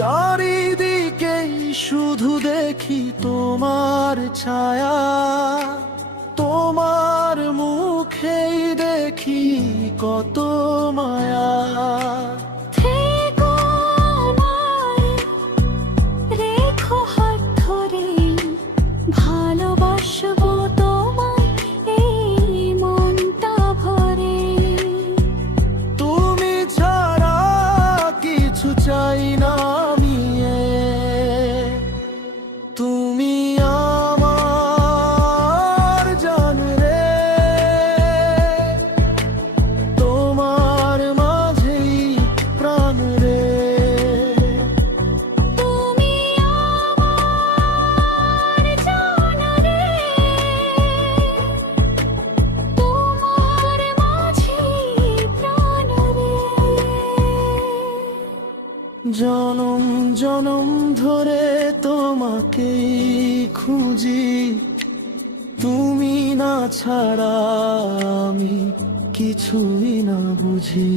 চারিদিকে শুধু দেখি তোমার ছায়া, তোমার মুখেই দেখি কত মায়া। থেকো আমায়, রেখো হাত ধরে, ভালোবাসবো তোমায় এই মনটা ভরে। তুমি ছাড়া কিছু চাই না আমি, তুমি আমার জান রে, তোমার মাঝেই প্রাণ রে। তুমি আমার জান রে, তোমার মাঝেই প্রাণ রে। জনম জনম ধরে তোমাকেই খুঁজি, তুমি না ছাড়া আমি কিছুই না বুঝি।